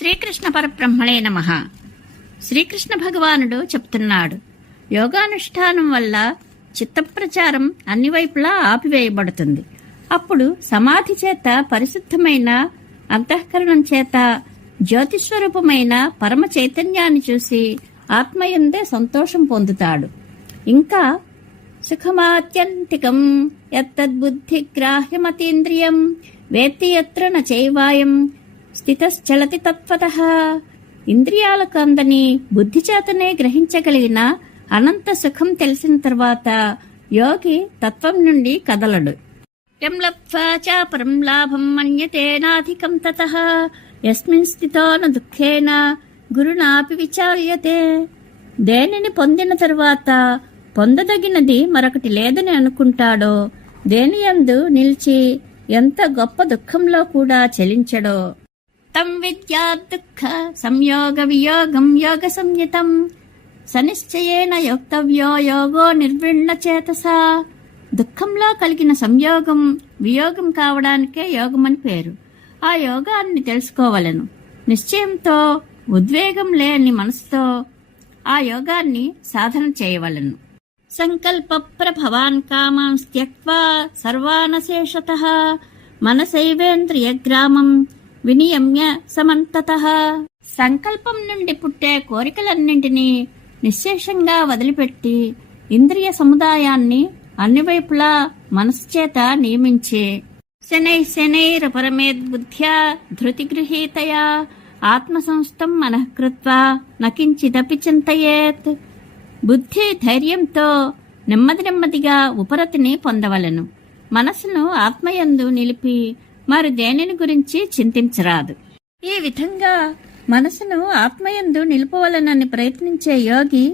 శ్రీకృష్ణ పరబ్రహ్మణే నమః. శ్రీకృష్ణ భగవానుడు చెప్తున్నాడు, యోగానుష్ఠానం వల్ల చిత్తప్రచారం అన్ని వైపులా ఆపివేయబడుతుంది. అప్పుడు సమాధి చేత పరిశుద్ధమైన అంతఃకరణం చేత జ్యోతిస్వరూపమైన పరమ చైతన్యాన్ని చూసి ఆత్మయందే సంతోషం పొందుతాడు. ఇంకా సుఖమాత్యంతికం యత్తద్బుద్ధిగ్రాహ్యమతీంద్రియం వేత్తి యత్ర న చైవాయం స్థితశ్చలతి తత్వతః. ఇంద్రియాలకు అందని బుద్ధి చేతనే గ్రహించగలిగిన అనంత సుఖం తెలిసిన తర్వాత యోగి తత్వం నుండి కదలడు. యం లబ్ధ్వా చాపరం లాభం మన్యతేనాధికం తతః యస్మిన్ స్థితో న దుఃఖేన గురునాపి విచార్యతే. దేనిని పొందిన తరువాత పొందదగినది మరొకటి లేదని అనుకుంటాడో, దేనియందు నిలిచి ఎంత గొప్ప దుఃఖంలో కూడా చలించడో, తం విద్యా దుఃఖ సంయోగ వియోగం యోగ సంయుతం సనిశ్చయేన యోక్తవ్యో యోగో నిర్విణ్ణ చేతసా. దుఃఖంలో కలిగిన సంయోగం వియోగం కావడానికే యోగమని పేరు. ఆ యోగాన్ని తెలుసుకోవలను. నిశ్చయంతో ఉద్వేగం లేని మనసుతో ఆ యోగాన్ని సాధన చేయవలను. సంకల్ప ప్రభవాన్ కామాన్ త్యక్వా సర్వానశేషతః మనసైవేంద్రియ గ్రామం వినియమ్య సమంతతః. సంకల్పం నుండి పుట్టే కోరికలన్నింటినీ నిశ్శేషంగా వదిలిపెట్టి ఇంద్రియ సముదాయాన్ని అన్ని వైపులా మనసు చేత నియమించి శనైరపరమేద్బుద్ధ్యా ధృతిగృహీతయా ఆత్మసంస్థం మనఃకృత్వా నకించిదపి చింతయేత్. బుద్ధి ధైర్యంతో నెమ్మది నెమ్మదిగా ఉపరతిని పొందవలను. మనసును ఆత్మయందు నిలిపి మరి దేనిని గురించి చింతించరాదు. ఈ విధంగా మనసును ఆత్మయందు నిలుపవలనని ప్రయత్నించే యోగి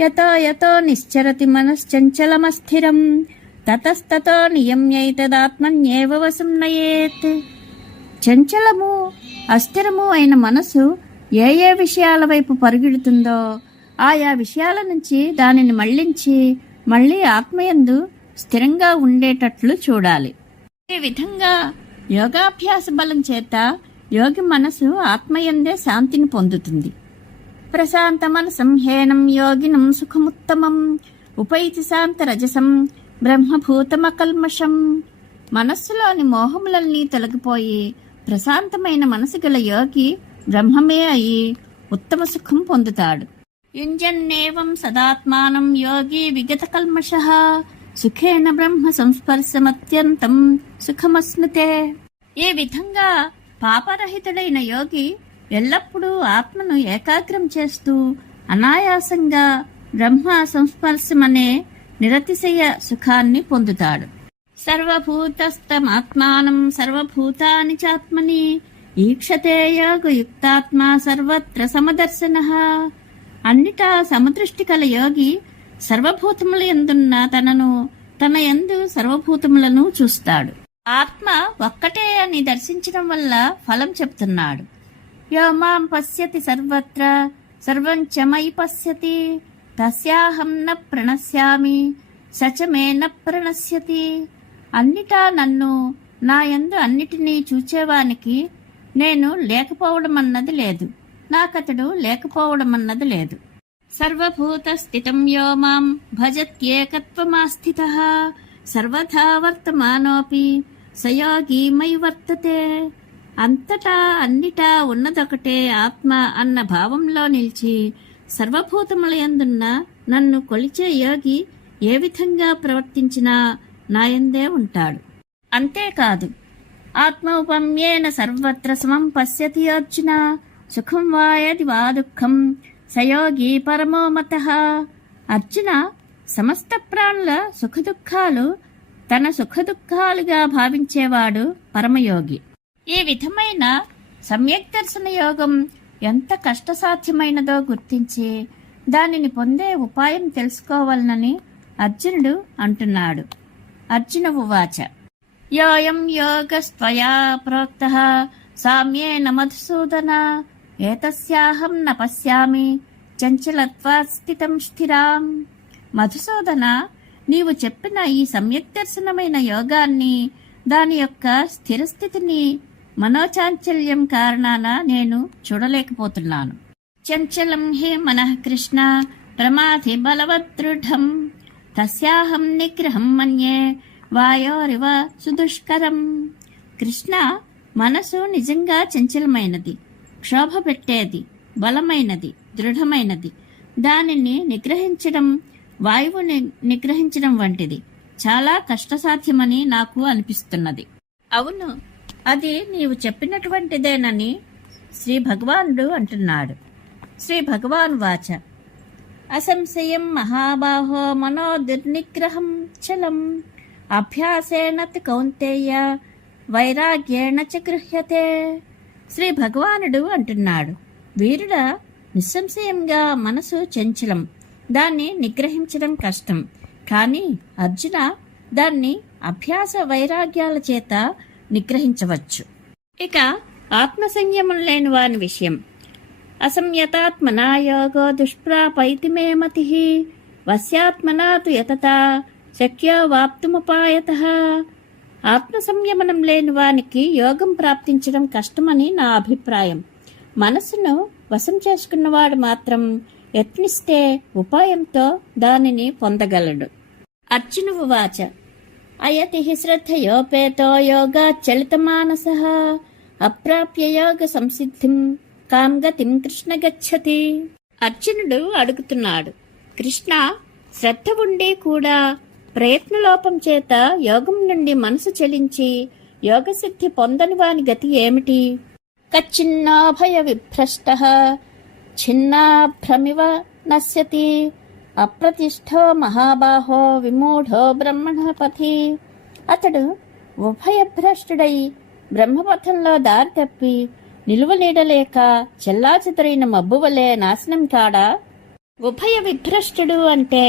యతో యతో నిశ్చరతి మనశ్చంచలమస్థిరం తతస్తతో నియమ్యైతదాత్మన్యేవ వశం నయేత్. చంచలము అస్థిరము అయిన మనసు ఏ ఏ విషయాల వైపు పరుగెడుతుందో ఆయా విషయాల నుంచి దానిని మళ్లించి మళ్లీ ఆత్మయందు స్థిరంగా ఉండేటట్లు చూడాలి. ఈ విధంగా యోగాభ్యాస బలం చేత యోగి మనసు ఆత్మయందే శాంతిని పొందుతుంది. ప్రశాంత మనసం హేనం యోగినం సుఖముత్తమం ఉపైతి శాంత రజసం బ్రహ్మభూతమకల్మషం. మనస్సులోని మోహములన్నీ తొలగిపోయి ప్రశాంతమైన మనసు గల యోగి బ్రహ్మమే అయి ఉత్తమ సుఖం పొందుతాడు. యుంజన్నేవం సదాత్మానం యోగి విగత కల్మషః సుఖేన బ్రహ్మ సంస్పర్శమత్యంతం సుఖమస్నుతే. ఈ విధంగా పాపరహితుడైన యోగి ఎల్లప్పుడూ ఆత్మను ఏకాగ్రం చేస్తూ అనాయాసంగా బ్రహ్మ సంస్పర్శమనే నిరతిశయ సుఖాన్ని పొందుతాడు. సర్వభూతస్థమాత్మానం సర్వభూతాని చాత్మని ఈక్షతే యోగయుక్తాత్మా సర్వత్ర సమదర్శనః. అన్నిటా సమదృష్టి కల యోగి సర్వభూతముల యందున్న తనను తన యందు సర్వభూతములను చూస్తాడు. ఆత్మ ఒక్కటే అని దర్శించడం వల్ల ఫలం చెప్తున్నాడు. యో మాం పశ్యతి సర్వత్ర సర్వం చ మయి పశ్యతి తస్యాహం న ప్రణశ్యామి సచ మే న ప్రణశ్యతి. అన్నిటా నన్ను నా యందు అన్నిటినీ చూచేవానికి నేను లేకపోవడం అన్నది లేదు, నాకతడు లేకపోవడం అన్నది లేదు. సర్వభూత స్థితం యో మాం భజత్యేకత్వమాస్థితః సర్వథా వర్తమానోపి సయోగి మయి వర్తతే. అంతటా అన్నిటా ఉన్నదొకటే ఆత్మ అన్న భావంలో నిలిచి సర్వభూతముల యందున్న నన్ను కొలిచే యోగి ఏ విధంగా ప్రవర్తించినా నాయందే ఉంటాడు. అంతేకాదు, ఆత్మౌపమ్యేన సర్వత్ర సమం పశ్యతి అర్జున సుఖం వా యది వా దుఃఖం సయోగి పరమో మతః. అర్జున, సమస్త ప్రాణుల సుఖదుఖాలు తన సుఖదుఖాలుగా భావించేవాడు పరమయోగి. ఈ విధమైన సమ్యక్ దర్శన యోగం ఎంత కష్టసాధ్యమైనదో గుర్తించి దానిని పొందే ఉపాయం తెలుసుకోవాలనని అర్జునుడు అంటున్నాడు. అర్జున ఉవాచ యోయం యోగస్త్వయా ప్రోక్తః సామ్యేన మధుసూదన ఏతస్యాహం న పశ్యామి చంచలత్వాత్ స్థితం స్థిరాం. మధుసూదన, నీవు చెప్పిన ఈ సమ్యక్ దర్శనమైన యోగాన్ని, దాని యొక్క స్థిరస్థితిని మనోచాంచల్యం కారణాన నేను చూడలేకపోతున్నాను. చంచలం హే మనః కృష్ణ ప్రమాథి బలవదృఢం తస్యాహం నిగ్రహం మన్యే వాయోరివ సుదుష్కరం. కృష్ణ, మనసు నిజంగా చంచలమైనది, క్షోభ పెట్టేది, బలమైనది, దృఢమైనది. దానిని నిగ్రహించడం వాయువుని నిగ్రహించడం వంటిది. చాలా కష్టసాధ్యమని నాకు అనిపిస్తున్నది. అవును, అది నీవు చెప్పినటువంటిదేనని శ్రీ భగవానుడు అంటున్నాడు. శ్రీ భగవాన్ వాచ అసంశయం మహాబాహో మనో దుర్నిగ్రహం చలం అభ్యాసేన తు కౌంతేయ వైరాగ్యేణ చ గృహ్యతే. శ్రీ భగవానుడు అంటున్నాడు, వీరుడా, నిస్సంశయంగా మనసు చంచలం, దాన్ని నిగ్రహించడం కష్టం. కానీ అర్జున, దాన్ని అభ్యాస వైరాగ్యాల చేత నిగ్రహించవచ్చు. ఇక ఆత్మ సంయమం లేని వాని విషయం. అసంయతాత్మనా యోగో దుష్ప్రాపైతి మే మతిః వస్యాత్మనా తు యతతా శక్యో వాప్తుముపాయతః. ఆత్మ సంయమనం లేని వానికి యోగం ప్రాప్తించడం కష్టమని నా అభిప్రాయం. మనసును వశం చేసుకున్నవాడు మాత్రం యత్నిస్తే ఉపాయంతో దానిని పొందగలడు. అర్జున ఉవాచ అయతి శ్రద్ధయోపేతో యోగాచ్చలితమానసః అప్రాప్య యోగ సంసిద్ధిం కాం గతిం కృష్ణ గచ్చతి. అర్జునుడు అడుగుతున్నాడు, కృష్ణ, శ్రద్ధ ఉండి కూడా ప్రయత్నలోపం చేత యోగం నుండి మనసు చెలించి యోగసిద్ధి పొందని వాని గతి ఏమిటి? కచ్చిన్నో భయ విభ్రష్టః ఛిన్నాభ్రమివ నశ్యతి అప్రతిష్ఠో మహాబాహో విమూఢో బ్రహ్మణ పథి. అతడు ఉభయభ్రష్టుడై బ్రహ్మపథంలో దారి తప్పి నిలువనీడలేక చెల్లాచెదరైన మబ్బు వలె నాశనం కాడా? ఉభయ విభ్రష్టుడు అంటే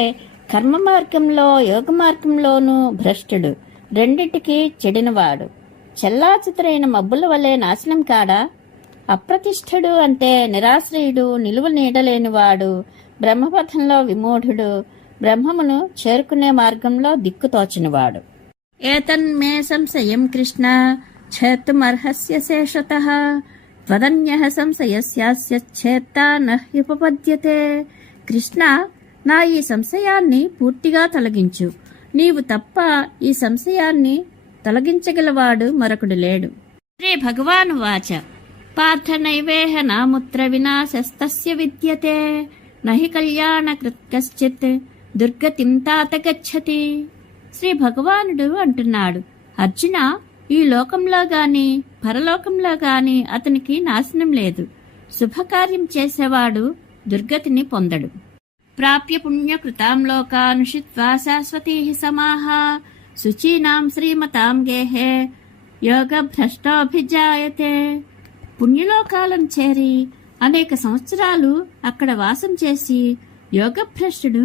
కర్మ మార్గంలో యోగ మార్గంలోనూ భ్రష్టుడు, రెండింటికి చెడినవాడు. చెల్లాచెదరైన మబ్బుల వలె నాశనం కాడా? అప్రతిష్ఠుడు అంటే నిరాశ్రయుడు, నిలువ నీడలేనివాడు, బ్రహ్మపథంలో విమూఢుడు, బ్రహ్మమును చేరుకునే మార్గంలో దిక్కుతోచనివాడు. ఏతన్మే సంశయం కృష్ణ ఛేత్తుమర్హస్య శేషతః త్వదన్యః సంశయస్యాస్య ఛేత్తా నహ్యుపపద్యతే. కృష్ణ, నా ఈ సంశయాన్ని పూర్తిగా తొలగించు. నీవు తప్ప ఈ సంశయాన్ని తొలగించగలవాడు మరొకడు లేడు. శ్రీ భగవాను వాచ పార్థ నైవేహ నాముత్ర వినాశస్తస్య విద్యతే నహి కళ్యాణకృత్ కశ్చిత్ దుర్గతిం తాత గచ్చతి. శ్రీ భగవానుడు అంటున్నాడు, అర్జున, ఈ లోకంలో గాని పరలోకంలో గాని అతనికి నాశనం లేదు. శుభకార్యం చేసేవాడు దుర్గతిని పొందడు. ప్రాప్య పుణ్యకృతాం లోకానుషిత్వా శాశ్వతీ సమాహ శుచీనాం శ్రీమతాం గేహే యోగ భ్రష్టోభిజాయతే. పుణ్యలోకాలను చేరి అనేక సంవత్సరాలు అక్కడ వాసం చేసి యోగభ్రష్టుడు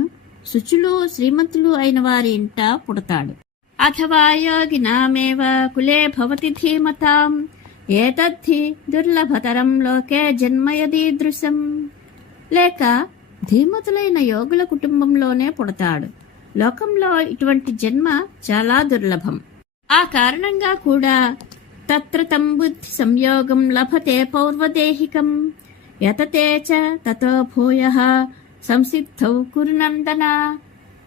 శుచులు శ్రీమంతులు అయిన వారి ఇంట పుడతాడు. అథవా యోగినామేవ కులే భవతి ధీమతాం ఏతద్ధి దుర్లభతరం లోకే జన్మ యదీదృశం. లేక ధీమతులైన యోగుల కుటుంబంలోనే పుడతాడు. లోకంలో ఇటువంటి జన్మ చాలా దుర్లభం. ఆ కారణంగా కూడా తత్ర తం బుద్ధి సంయోగం లభతే పౌర్వదేహికం యతతే చ తతో భూయః సంసిద్ధౌ కురునందన.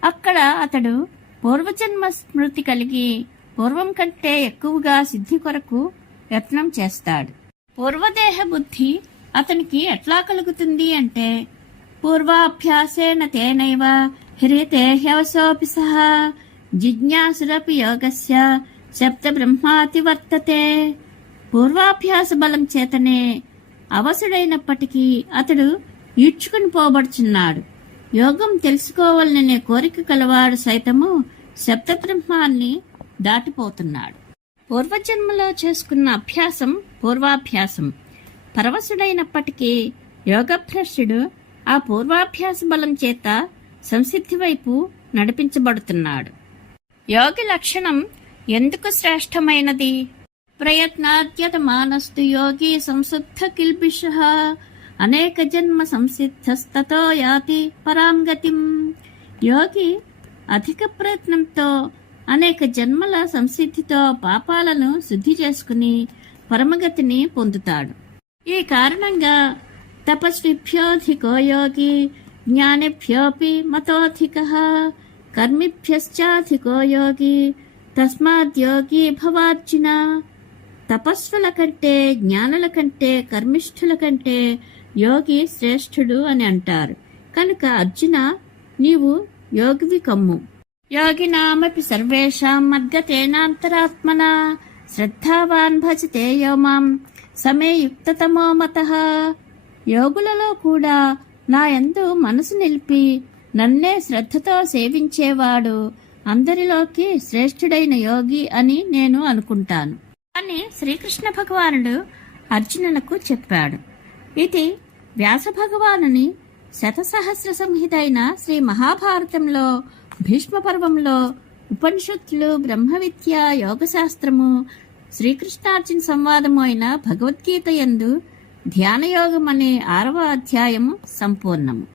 అక్కడ అతడు పూర్వజన్మ స్మృతి కలిగి పూర్వం కంటే ఎక్కువగా సిద్ధి కొరకు యత్నం చేస్తాడు. పూర్వదేహ బుద్ధి అతనికి ఎట్లా కలుగుతుంది అంటే పూర్వాభ్యాసేన తేనైవ హ్రియతే హ్యవసోపి సహ జిజ్ఞాసురపి యోగస్య శబ్ద బ్రహ్మాతి వర్తతే. పూర్వాభ్యాస బలం చేతనే అవసుడైనప్పటికీ అతడు ఈడ్చుకుని పోబడుచున్నాడు. యోగం తెలుసుకోవాలనే కోరిక కలవాడు సైతము శబ్దబ్రహ్మాన్ని దాటిపోతున్నాడు. పూర్వజన్మలో చేసుకున్న అభ్యాసం పూర్వాభ్యాసం. పరవశుడైనప్పటికీ యోగభ్రష్టుడు ఆ పూర్వాభ్యాస బలం చేత సంసిద్ధి వైపు నడిపించబడుతున్నాడు. యోగి లక్షణం ఎందుకు శ్రేష్టమైనది? ప్రయత్నాద్యతమానస్తు యోగి సంశుద్ధ కిల్బిషః అనేక జన్మ సంసిద్ధస్తతో యాతి పరాం గతిం. యోగి అధిక ప్రయత్నంతో అనేక జన్మల సంసిద్ధితో పాపాలను శుద్ధి చేసుకుని పరమగతిని పొందుతాడు. ఈ కారణంగా తపస్విభ్యోధికో యోగి జ్ఞానిభ్యోపి మతోధికః కర్మిభ్యశ్చాధికో యోగి తస్మాద్యోగి భవార్జున. తపస్సుల కంటే, జ్ఞానుల కంటే, కర్మిష్ఠుల కంటే యోగి శ్రేష్ఠుడు అని అంటారు. కనుక అర్జున, నీవు యోగివి కమ్ము. యోగినామపి సర్వేషాం మద్గతేనాంతరాత్మనా శ్రద్ధావాన్ భజతే యో మాం సమే యుక్తతమో మతః. యోగులలో కూడా నా యందు మనసు నిలిపి నన్నే శ్రద్ధతో సేవించేవాడు అందరిలోకి శ్రేష్ఠుడైన యోగి అని నేను అనుకుంటాను అని శ్రీకృష్ణ భగవానుడు అర్జునునకు చెప్పాడు. ఇది వ్యాస భగవానుని శతసహస్ర సంహితైన శ్రీ మహాభారతంలో, భీష్మ పర్వంలో, ఉపనిషత్తులు, బ్రహ్మ విద్య, యోగశాస్త్రము, శ్రీకృష్ణార్జున సంవాదము అయిన భగవద్గీత యందు ధ్యానయోగం అనే 6వ అధ్యాయము సంపూర్ణము.